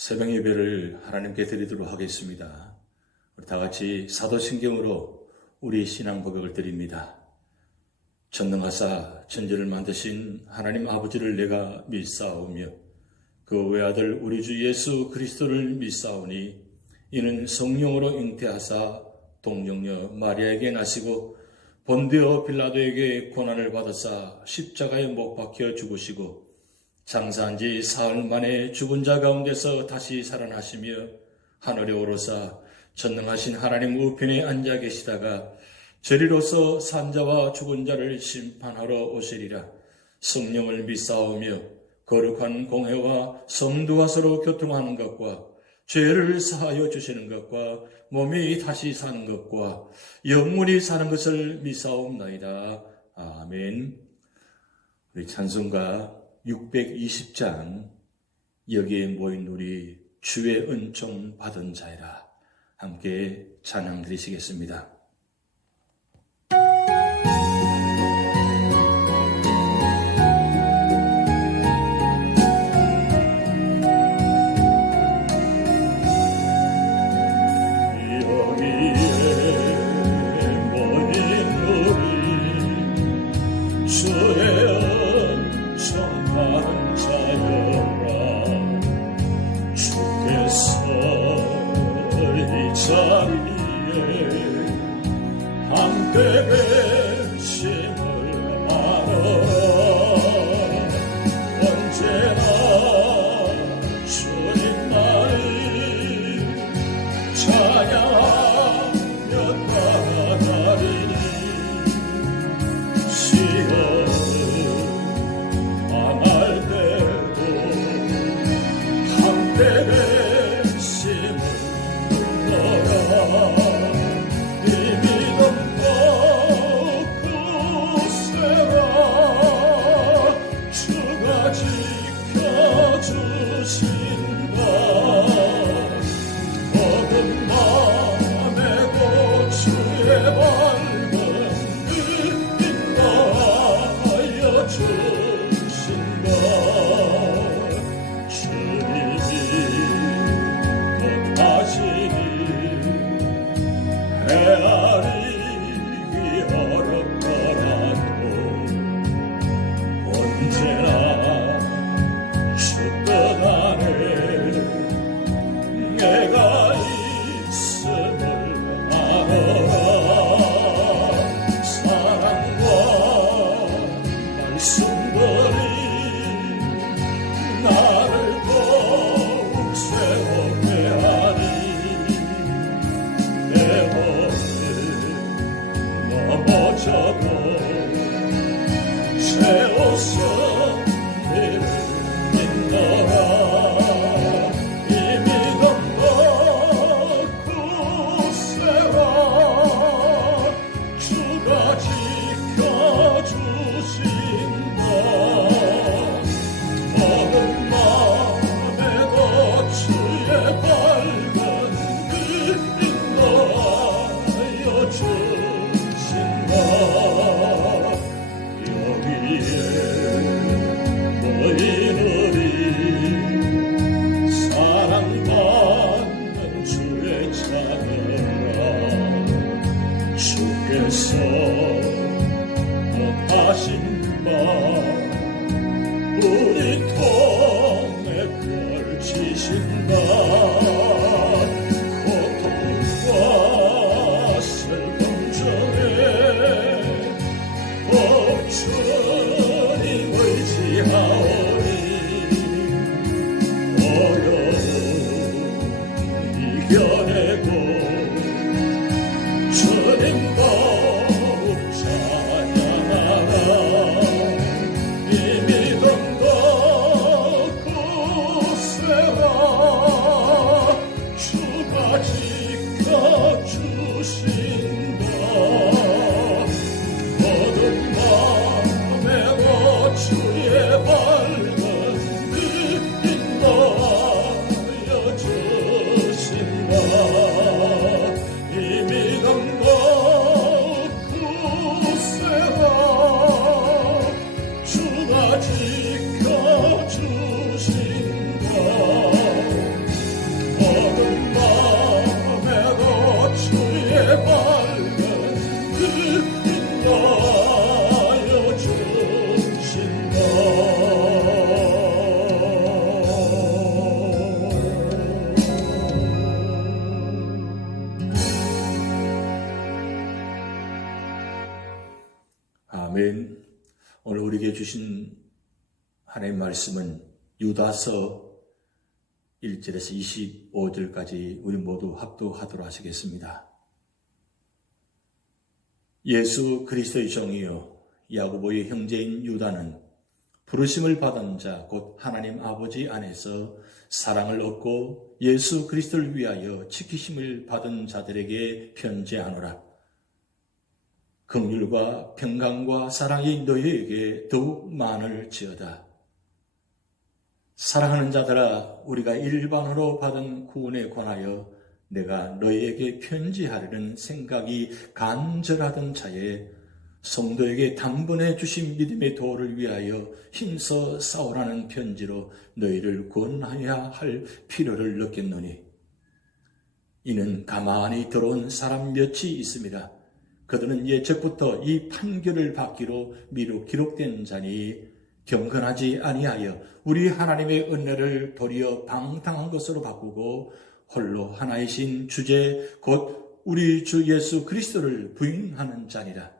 새벽 예배를 하나님께 드리도록 하겠습니다. 우리 다 같이 사도신경으로 우리 신앙 고백을 드립니다. 전능하사 천지를 만드신 하나님 아버지를 내가 믿사오며 그 외아들 우리 주 예수 그리스도를 믿사오니 이는 성령으로 잉태하사 동정녀 마리아에게 나시고 본디오 빌라도에게 고난을 받으사 십자가에 못 박혀 죽으시고 장사한 지 사흘 만에 죽은 자 가운데서 다시 살아나시며 하늘에 오르사 전능하신 하나님 우편에 앉아 계시다가 저리로서 산자와 죽은 자를 심판하러 오시리라. 성령을 믿사오며 거룩한 공회와 성도와 서로 교통하는 것과 죄를 사하여 주시는 것과 몸이 다시 사는 것과 영원히 사는 것을 믿사옵나이다. 아멘. 우리 찬송가 620장 여기에 모인 우리 주의 은총 받은 자이라 함께 찬양 드리시겠습니다. 언제나 주 뜻 안에 주신 하나님의 말씀은 유다서 1절에서 25절까지 우리 모두 합독하도록 하시겠습니다. 예수 그리스도의 종이요 야고보의 형제인 유다는 부르심을 받은 자 곧 하나님 아버지 안에서 사랑을 얻고 예수 그리스도를 위하여 지키심을 받은 자들에게 편지하노라. 긍휼과 평강과 사랑이 너희에게 더욱 많을지어다. 사랑하는 자들아, 우리가 일반으로 받은 구원에 관하여 내가 너희에게 편지하려는 생각이 간절하던 차에 성도에게 단번에 주신 믿음의 도를 위하여 힘써 싸우라는 편지로 너희를 권하여야 할 필요를 느꼈노니, 이는 가만히 들어온 사람 몇이 있습니다. 그들은 예적부터 이 판결을 받기로 미루 기록된 자니 경건하지 아니하여 우리 하나님의 은혜를 도리어 방탕한 것으로 바꾸고 홀로 하나이신 주제 곧 우리 주 예수 그리스도를 부인하는 자니라.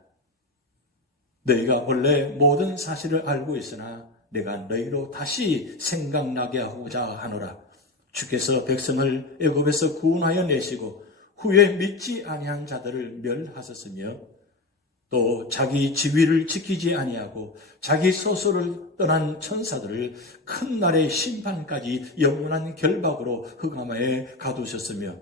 너희가 본래 모든 사실을 알고 있으나 내가 너희로 다시 생각나게 하고자 하노라. 주께서 백성을 애굽에서 구원하여 내시고 후에 믿지 아니한 자들을 멸하셨으며 또 자기 지위를 지키지 아니하고 자기 소설을 떠난 천사들을 큰 날의 심판까지 영원한 결박으로 흑암에 가두셨으며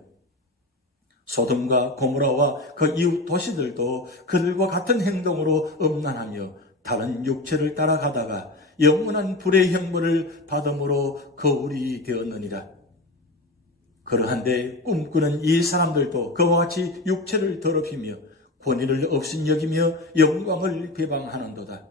소돔과 고모라와 그 이웃 도시들도 그들과 같은 행동으로 음란하며 다른 육체를 따라가다가 영원한 불의 형벌을 받음으로 거울이 되었느니라. 그러한데 꿈꾸는 이 사람들도 그와 같이 육체를 더럽히며 권위를 업신여기며 영광을 비방하는도다.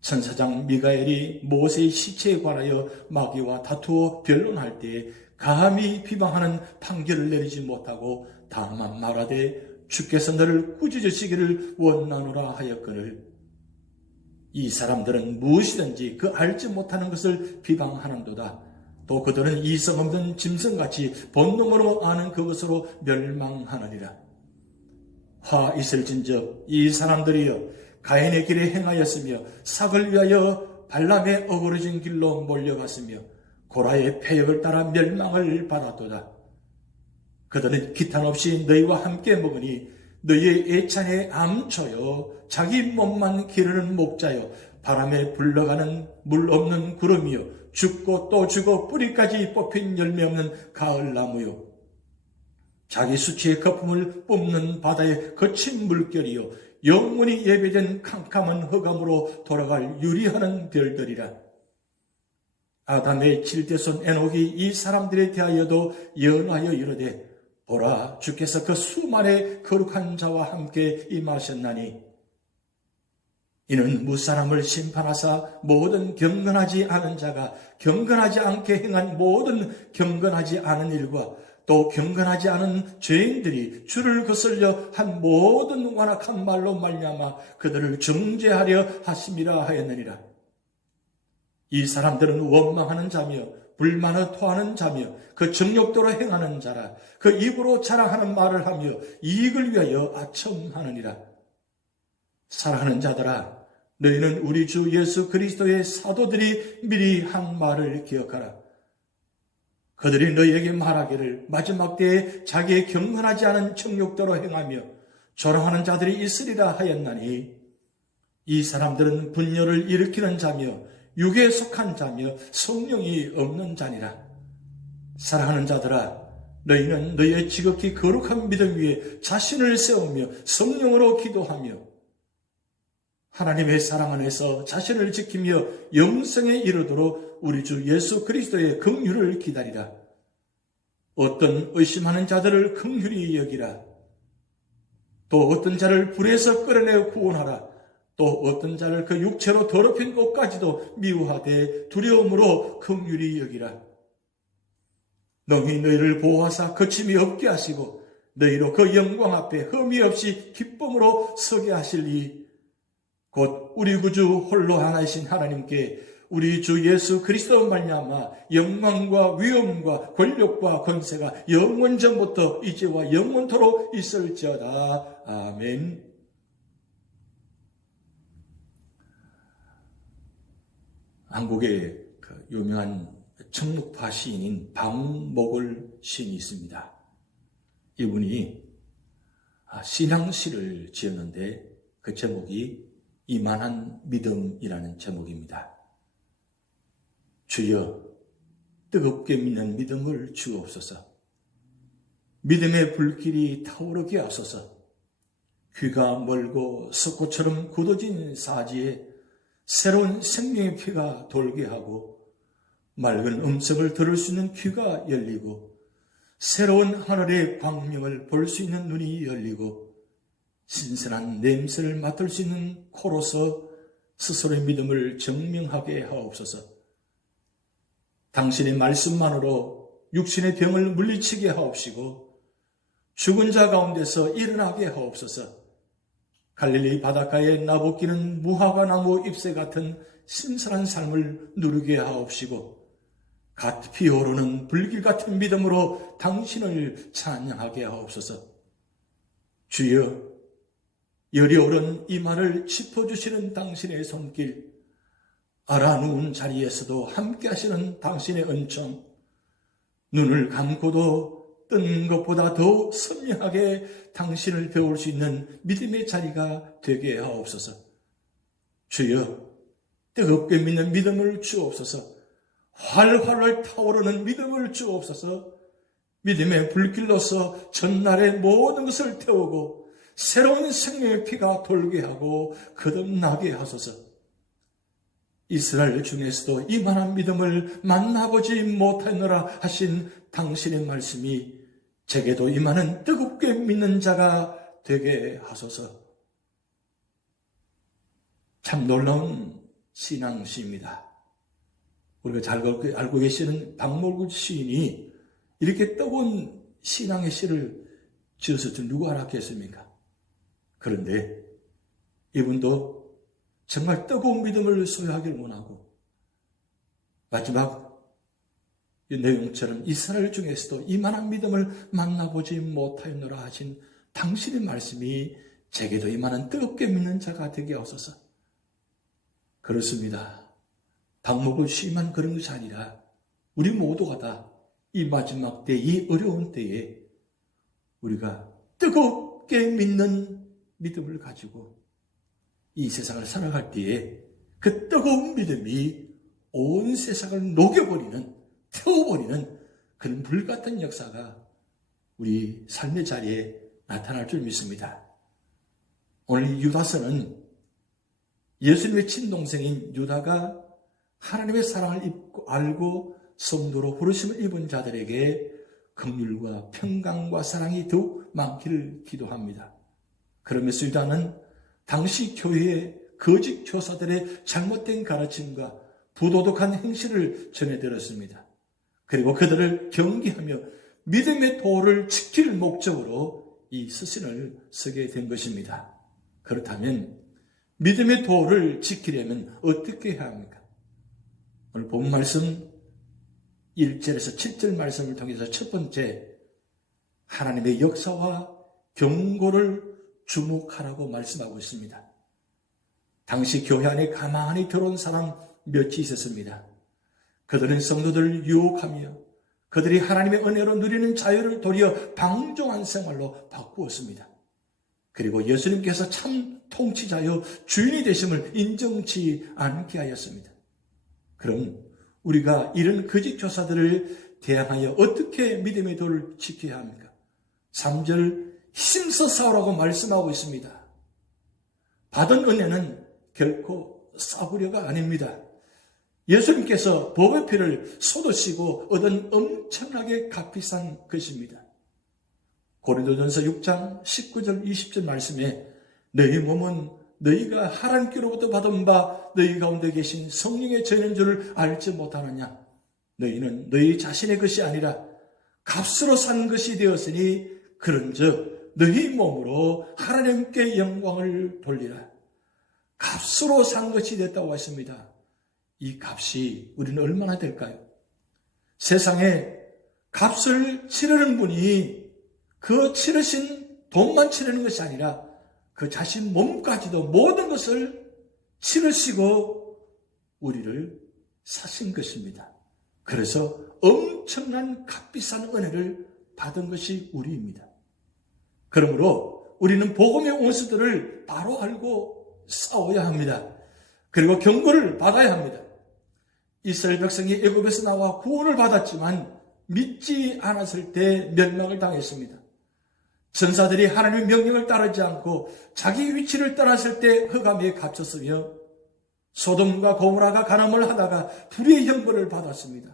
천사장 미가엘이 모세의 시체에 관하여 마귀와 다투어 변론할 때에 감히 비방하는 판결을 내리지 못하고 다만 말하되 주께서 너를 꾸짖으시기를 원하노라 하였거늘, 이 사람들은 무엇이든지 그 알지 못하는 것을 비방하는도다. 또 그들은 이성 없는 짐승같이 본능으로 아는 그것으로 멸망하느니라. 화 있을진저 이 사람들이여 가인의 길에 행하였으며 삭을 위하여 발람의 어그러진 길로 몰려갔으며 고라의 패역을 따라 멸망을 받았도다. 그들은 기탄 없이 너희와 함께 먹으니 너희의 애찬에 암초여 자기 몸만 기르는 목자여 바람에 불러가는 물 없는 구름이요 죽고 또 죽어 뿌리까지 뽑힌 열매 없는 가을나무요 자기 수치의 거품을 뿜는 바다의 거친 물결이요 영원히 예배된 캄캄한 흑암으로 돌아갈 유리하는 별들이라. 아담의 7대손 에녹이 이 사람들에 대하여도 예언하여 이르되 보라 주께서 그 수만의 거룩한 자와 함께 임하셨나니 이는 무사람을 심판하사 모든 경건하지 않은 자가 경건하지 않게 행한 모든 경건하지 않은 일과 또 경건하지 않은 죄인들이 주를 거슬려 한 모든 완악한 말로 말미암아 그들을 정죄하려 하심이라 하였느니라. 이 사람들은 원망하는 자며 불만을 토하는 자며 그 정욕대로 행하는 자라. 그 입으로 자랑하는 말을 하며 이익을 위하여 아첨하느니라. 사랑하는 자들아, 너희는 우리 주 예수 그리스도의 사도들이 미리 한 말을 기억하라. 그들이 너희에게 말하기를 마지막 때에 자기의 경건하지 않은 정욕대로 행하며 조롱하는 자들이 있으리라 하였나니, 이 사람들은 분열을 일으키는 자며 육에 속한 자며 성령이 없는 자니라. 사랑하는 자들아, 너희는 너희의 지극히 거룩한 믿음 위에 자신을 세우며 성령으로 기도하며 하나님의 사랑 안에서 자신을 지키며 영생에 이르도록 우리 주 예수 그리스도의 긍휼을 기다리라. 어떤 의심하는 자들을 긍휼히 여기라. 또 어떤 자를 불에서 끌어내어 구원하라. 또 어떤 자를 그 육체로 더럽힌 옷까지도 미워하되 두려움으로 긍휼히 여기라. 능히 너희를 보호하사 거침이 없게 하시고 너희로 그 영광 앞에 흠이 없이 기쁨으로 서게 하실니 곧 우리 구주 홀로 하나이신 하나님께 우리 주 예수 그리스도 말미암아 영광과 위엄과 권력과 권세가 영원 전부터 이제와 영원토록 있을지어다. 아멘. 한국의 그 유명한 청록파 시인인 박목을 시인이 있습니다. 이분이 신앙시를 지었는데 그 제목이 이만한 믿음이라는 제목입니다. 주여, 뜨겁게 믿는 믿음을 주옵소서. 믿음의 불길이 타오르게 하소서. 귀가 멀고 석고처럼 굳어진 사지에 새로운 생명의 피가 돌게 하고 맑은 음성을 들을 수 있는 귀가 열리고 새로운 하늘의 광명을 볼 수 있는 눈이 열리고 신선한 냄새를 맡을 수 있는 코로서 스스로의 믿음을 증명하게 하옵소서. 당신의 말씀만으로 육신의 병을 물리치게 하옵시고 죽은 자 가운데서 일어나게 하옵소서. 갈릴리 바닷가에 나부끼는 무화과 나무 잎새 같은 신선한 삶을 누리게 하옵시고 갓 피어오르는 불길 같은 믿음으로 당신을 찬양하게 하옵소서. 주여, 열이 오른 이마를 짚어주시는 당신의 손길, 알아누운 자리에서도 함께 하시는 당신의 은총, 눈을 감고도 뜬 것보다 더 선명하게 당신을 배울 수 있는 믿음의 자리가 되게 하옵소서. 주여, 뜨겁게 믿는 믿음을 주옵소서. 활활 타오르는 믿음을 주옵소서. 믿음의 불길로서 전날의 모든 것을 태우고 새로운 생명의 피가 돌게 하고 거듭나게 하소서. 이스라엘 중에서도 이만한 믿음을 만나보지 못하노라 하신 당신의 말씀이 제게도 이만한 뜨겁게 믿는 자가 되게 하소서. 참 놀라운 신앙시입니다. 우리가 잘 알고 계시는 박목을 시인이 이렇게 뜨거운 신앙의 시를 지어서 누가 알았겠습니까? 그런데 이분도 정말 뜨거운 믿음을 소유하기를 원하고 마지막 이 내용처럼 이스라엘 중에서도 이만한 믿음을 만나보지 못하였노라 하신 당신의 말씀이 제게도 이만한 뜨겁게 믿는 자가 되게 하소서. 그렇습니다. 박목을 시만 그런 것이 아니라 우리 모두가 다 이 마지막 때, 이 어려운 때에 우리가 뜨겁게 믿는 믿음을 가지고 이 세상을 살아갈 때에 그 뜨거운 믿음이 온 세상을 녹여버리는, 태워버리는 그런 불같은 역사가 우리 삶의 자리에 나타날 줄 믿습니다. 오늘 유다서는 예수님의 친동생인 유다가 하나님의 사랑을 알고 성도로 부르심을 입은 자들에게 긍휼과 평강과 사랑이 더욱 많기를 기도합니다. 그러면서 유다는 당시 교회의 거짓 교사들의 잘못된 가르침과 부도덕한 행실을 전해들었습니다. 그리고 그들을 경계하며 믿음의 도를 지킬 목적으로 이 서신을 쓰게 된 것입니다. 그렇다면 믿음의 도를 지키려면 어떻게 해야 합니까? 오늘 본 말씀 1절에서 7절 말씀을 통해서 첫 번째, 하나님의 역사와 경고를 주목하라고 말씀하고 있습니다. 당시 교회 안에 가만히 들어온 사람 몇이 있었습니다. 그들은 성도들을 유혹하며 그들이 하나님의 은혜로 누리는 자유를 도리어 방종한 생활로 바꾸었습니다. 그리고 예수님께서 참 통치자여 주인이 되심을 인정치 않게 하였습니다. 그럼 우리가 이런 거짓 교사들을 대항하여 어떻게 믿음의 도를 지켜야 합니까? 3절 힘써 싸우라고 말씀하고 있습니다. 받은 은혜는 결코 싸구려가 아닙니다. 예수님께서 복의 피를 쏟으시고 얻은 엄청나게 값비싼 것입니다. 고린도전서 6장 19절 20절 말씀에 너희 몸은 너희가 하나님께로부터 받은 바 너희 가운데 계신 성령의 전인 줄을 알지 못하느냐? 너희는 너희 자신의 것이 아니라 값으로 산 것이 되었으니 그런즉 너희 몸으로 하나님께 영광을 돌리라. 값으로 산 것이 됐다고 하십니다. 이 값이 우리는 얼마나 될까요? 세상에 값을 치르는 분이 그 치르신 돈만 치르는 것이 아니라 그 자신 몸까지도 모든 것을 치르시고 우리를 사신 것입니다. 그래서 엄청난 값비싼 은혜를 받은 것이 우리입니다. 그러므로 우리는 복음의 원수들을 바로 알고 싸워야 합니다. 그리고 경고를 받아야 합니다. 이스라엘 백성이 애굽에서 나와 구원을 받았지만 믿지 않았을 때 멸망을 당했습니다. 전사들이 하나님의 명령을 따르지 않고 자기 위치를 떠났을 때 흑암에 갇혔으며 소돔과 고모라가 간음을 하다가 불의의 형벌을 받았습니다.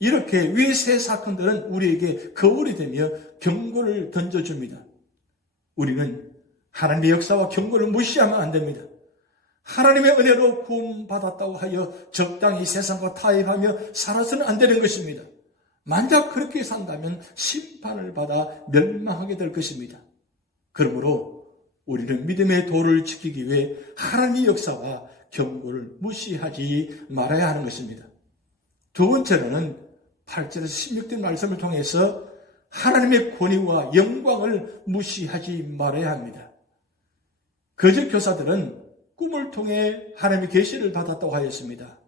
이렇게 위 세 사건들은 우리에게 거울이 되며 경고를 던져줍니다. 우리는 하나님의 역사와 경고를 무시하면 안 됩니다. 하나님의 은혜로 구원받았다고 하여 적당히 세상과 타협하며 살아서는 안 되는 것입니다. 만약 그렇게 산다면 심판을 받아 멸망하게 될 것입니다. 그러므로 우리는 믿음의 도를 지키기 위해 하나님의 역사와 경고를 무시하지 말아야 하는 것입니다. 두 번째로는 8절에서 16절 말씀을 통해서 하나님의 권위와 영광을 무시하지 말아야 합니다. 거짓 교사들은 꿈을 통해 하나님의 계시를 받았다고 하였습니다.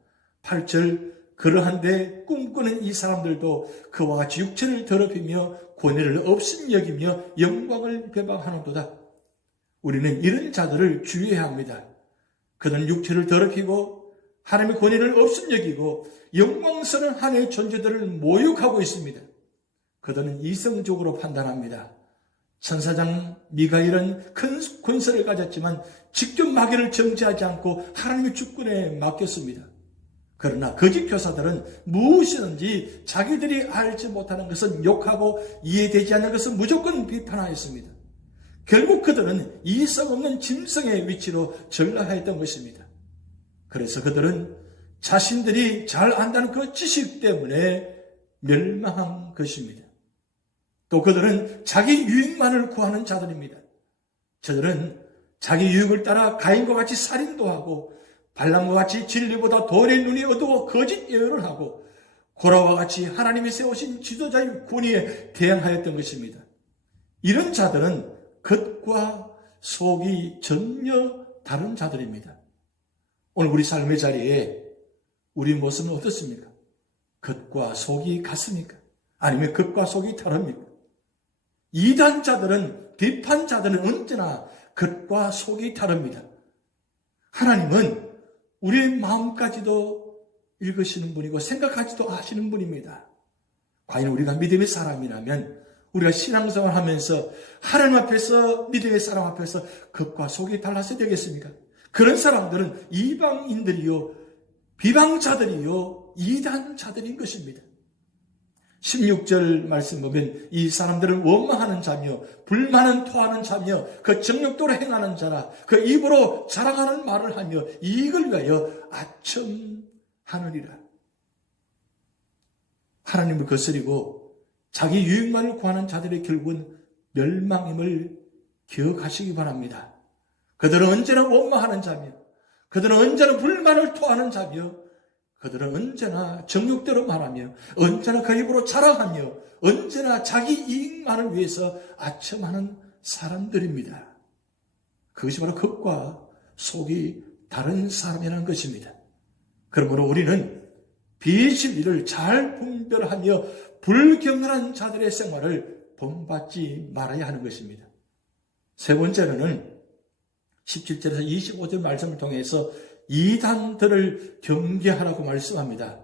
8절 그러한데 꿈꾸는 이 사람들도 그와 같이 육체를 더럽히며 권위를 없인 여기며 영광을 배방하는도다. 우리는 이런 자들을 주의해야 합니다. 그들은 육체를 더럽히고 하나님의 권위를 없인 여기고 영광스러운 하나님의 존재들을 모욕하고 있습니다. 그들은 이성적으로 판단합니다. 천사장 미가엘은 큰 권세를 가졌지만 직접 마귀를 정죄하지 않고 하나님의 주권에 맡겼습니다. 그러나 거짓 교사들은 무엇이든지 자기들이 알지 못하는 것은 욕하고 이해되지 않는 것은 무조건 비판하였습니다. 결국 그들은 이성 없는 짐승의 위치로 전락하였던 것입니다. 그래서 그들은 자신들이 잘 안다는 그 지식 때문에 멸망한 것입니다. 또 그들은 자기 유익만을 구하는 자들입니다. 저들은 자기 유익을 따라 가인과 같이 살인도 하고 발람과 같이 진리보다 돌의 눈이 어두워 거짓 예언을 하고 고라와 같이 하나님이 세우신 지도자의 권위에 대항하였던 것입니다. 이런 자들은 겉과 속이 전혀 다른 자들입니다. 오늘 우리 삶의 자리에 우리 모습은 어떻습니까? 겉과 속이 같습니까? 아니면 겉과 속이 다릅니까? 이단자들은, 비판자들은 언제나 겉과 속이 다릅니다. 하나님은 우리의 마음까지도 읽으시는 분이고 생각하지도 하시는 분입니다. 과연 우리가 믿음의 사람이라면 우리가 신앙생활 하면서 하나님 앞에서 믿음의 사람 앞에서 겉과 속이 달라서 되겠습니까? 그런 사람들은 이방인들이요 비방자들이요 이단자들인 것입니다. 16절 말씀 보면 이 사람들은 원망하는 자며 불만은 토하는 자며 그 정욕도로 행하는 자라 그 입으로 자랑하는 말을 하며 이익을 위하여 아첨하느니라. 하나님을 거스리고 자기 유익만을 구하는 자들의 결국은 멸망임을 기억하시기 바랍니다. 그들은 언제나 원망하는 자며 그들은 언제나 불만을 토하는 자며 그들은 언제나 정욕대로 말하며 언제나 그 입으로 자랑하며 언제나 자기 이익만을 위해서 아첨하는 사람들입니다. 그것이 바로 겉과 속이 다른 사람이라는 것입니다. 그러므로 우리는 비진리를 잘 분별하며 불경건한 자들의 생활을 본받지 말아야 하는 것입니다. 세 번째로는 17절에서 25절 말씀을 통해서 이단들을 경계하라고 말씀합니다.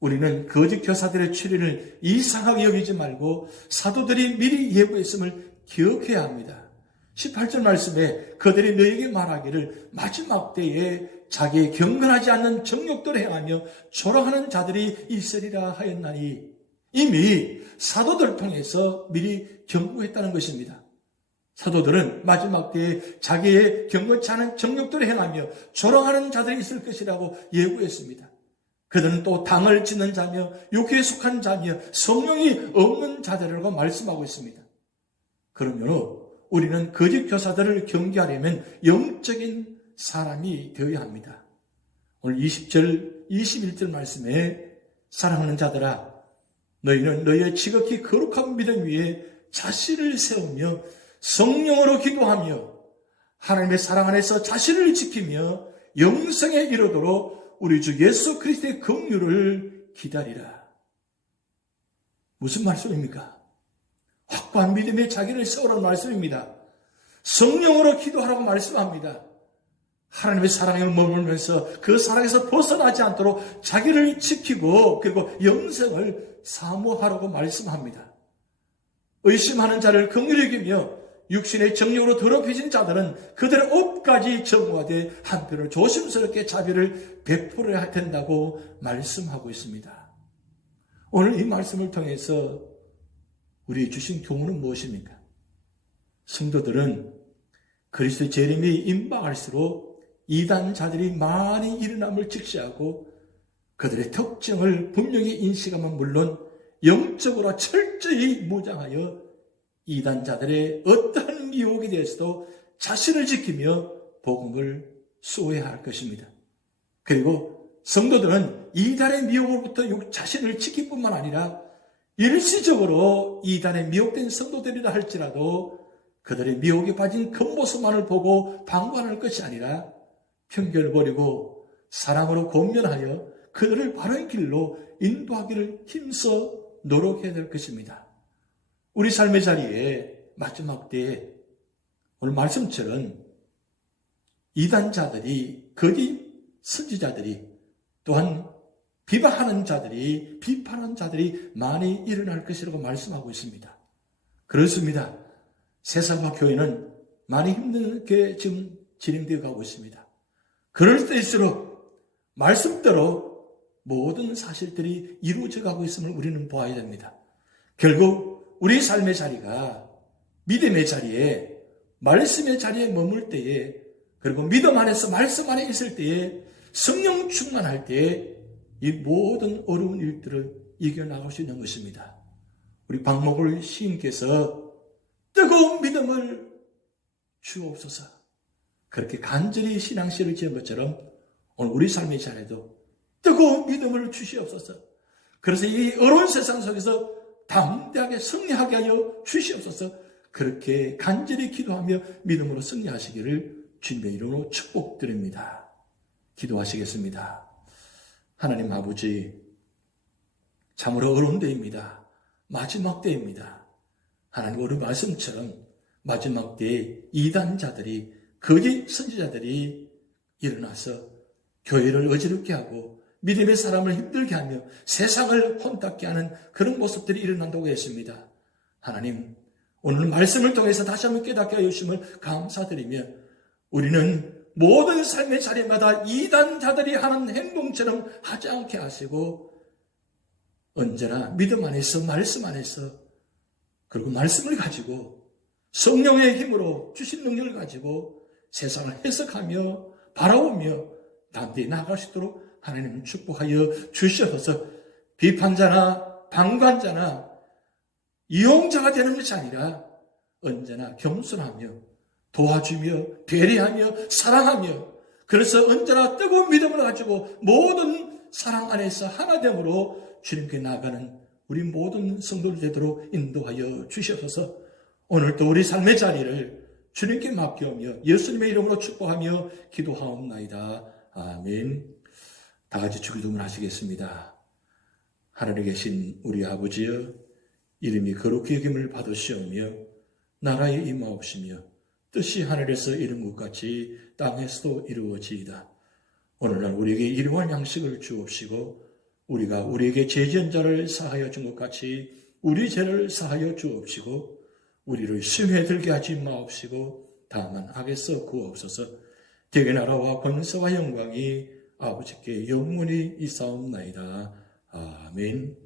우리는 거짓 교사들의 출현을 이상하게 여기지 말고 사도들이 미리 예고했음을 기억해야 합니다. 18절 말씀에 그들이 너에게 말하기를 마지막 때에 자기의 경건하지 않는 정욕대로 행하며 조롱하는 자들이 있으리라 하였나니 이미 사도들 통해서 미리 경고했다는 것입니다. 사도들은 마지막 때에 자기의 경건치 않은 정욕대로 행하며 조롱하는 자들이 있을 것이라고 예고했습니다. 그들은 또 당을 짓는 자며 욕에 속한 자며 성령이 없는 자들이라고 말씀하고 있습니다. 그러면 우리는 거짓 교사들을 경계하려면 영적인 사람이 되어야 합니다. 오늘 20절, 21절 말씀에 사랑하는 자들아 너희는 너희의 지극히 거룩한 믿음 위에 자신을 세우며 성령으로 기도하며 하나님의 사랑 안에서 자신을 지키며 영생에 이르도록 우리 주 예수 그리스도의 긍휼을 기다리라. 무슨 말씀입니까? 확고한 믿음의 자기를 세우라는 말씀입니다. 성령으로 기도하라고 말씀합니다. 하나님의 사랑에 머물면서 그 사랑에서 벗어나지 않도록 자기를 지키고 그리고 영생을 사모하라고 말씀합니다. 의심하는 자를 긍휼히 여기며 육신의 정욕으로 더럽혀진 자들은 그들의 옷까지 정화되 한편으로 조심스럽게 자비를 베풀어야 된다고 말씀하고 있습니다. 오늘 이 말씀을 통해서 우리 주신 교훈은 무엇입니까? 성도들은 그리스도의 재림이 임박할수록 이단자들이 많이 일어남을 직시하고 그들의 특징을 분명히 인식하면 물론 영적으로 철저히 무장하여 이단자들의 어떠한 미혹에 대해서도 자신을 지키며 복음을 수호해야 할 것입니다. 그리고 성도들은 이단의 미혹으로부터 자신을 지킬 뿐만 아니라 일시적으로 이단에 미혹된 성도들이라 할지라도 그들의 미혹에 빠진 겉모습만을 보고 방관할 것이 아니라 편견을 버리고 사랑으로 권면하여 그들을 바른 길로 인도하기를 힘써 노력해야 될 것입니다. 우리 삶의 자리에 마지막 때에 오늘 말씀처럼 이단자들이, 거짓 선지자들이, 또한 비방하는 자들이, 비판하는 자들이 많이 일어날 것이라고 말씀하고 있습니다. 그렇습니다. 세상과 교회는 많이 힘들게 지금 진행되어 가고 있습니다. 그럴 때일수록 말씀대로 모든 사실들이 이루어져 가고 있음을 우리는 보아야 됩니다. 결국 우리 삶의 자리가 믿음의 자리에, 말씀의 자리에 머물 때에, 그리고 믿음 안에서 말씀 안에 있을 때에, 성령 충만할 때에 이 모든 어려운 일들을 이겨나갈 수 있는 것입니다. 우리 박목을 시인께서 뜨거운 믿음을 주옵소서, 그렇게 간절히 신앙시를 지은 것처럼 오늘 우리 삶의 자리에도 뜨거운 믿음을 주시옵소서. 그래서 이 어려운 세상 속에서 담대하게 승리하게 하여 주시옵소서. 그렇게 간절히 기도하며 믿음으로 승리하시기를 주님의 이름으로 축복드립니다. 기도하시겠습니다. 하나님 아버지, 참으로 어려운 때입니다. 마지막 때입니다. 하나님 오늘 말씀처럼 마지막 때에 이단자들이, 거짓 선지자들이 일어나서 교회를 어지럽게 하고 믿음의 사람을 힘들게 하며 세상을 혼탁게 하는 그런 모습들이 일어난다고 했습니다. 하나님, 오늘 말씀을 통해서 다시 한번 깨닫게 하여 주심을 감사드리며 우리는 모든 삶의 자리마다 이단자들이 하는 행동처럼 하지 않게 하시고 언제나 믿음 안에서, 말씀 안에서, 그리고 말씀을 가지고 성령의 힘으로 주신 능력을 가지고 세상을 해석하며 바라보며 담대히 나아갈 수 있도록 하나님 축복하여 주시옵소서. 비판자나 방관자나 이용자가 되는 것이 아니라 언제나 겸손하며 도와주며 배려하며 사랑하며, 그래서 언제나 뜨거운 믿음을 가지고 모든 사랑 안에서 하나됨으로 주님께 나아가는 우리 모든 성도들 되도록 인도하여 주시옵소서. 오늘도 우리 삶의 자리를 주님께 맡겨오며 예수님의 이름으로 축복하며 기도하옵나이다. 아멘. 다 같이 주기도문 하시겠습니다. 하늘에 계신 우리 아버지여, 이름이 거룩히 여김을 받으시오며 나라에 임하옵시며 뜻이 하늘에서 이룬 것 같이 땅에서도 이루어지이다. 오늘날 우리에게 일용할 양식을 주옵시고 우리가 우리에게 죄지은 자를 사하여 준 것 같이 우리 죄를 사하여 주옵시고 우리를 시험에 들게 하지 마옵시고 다만 악에서 구하옵소서. 대개 나라와 권세와 영광이 아버지께 영원히 있사옵나이다. 아멘.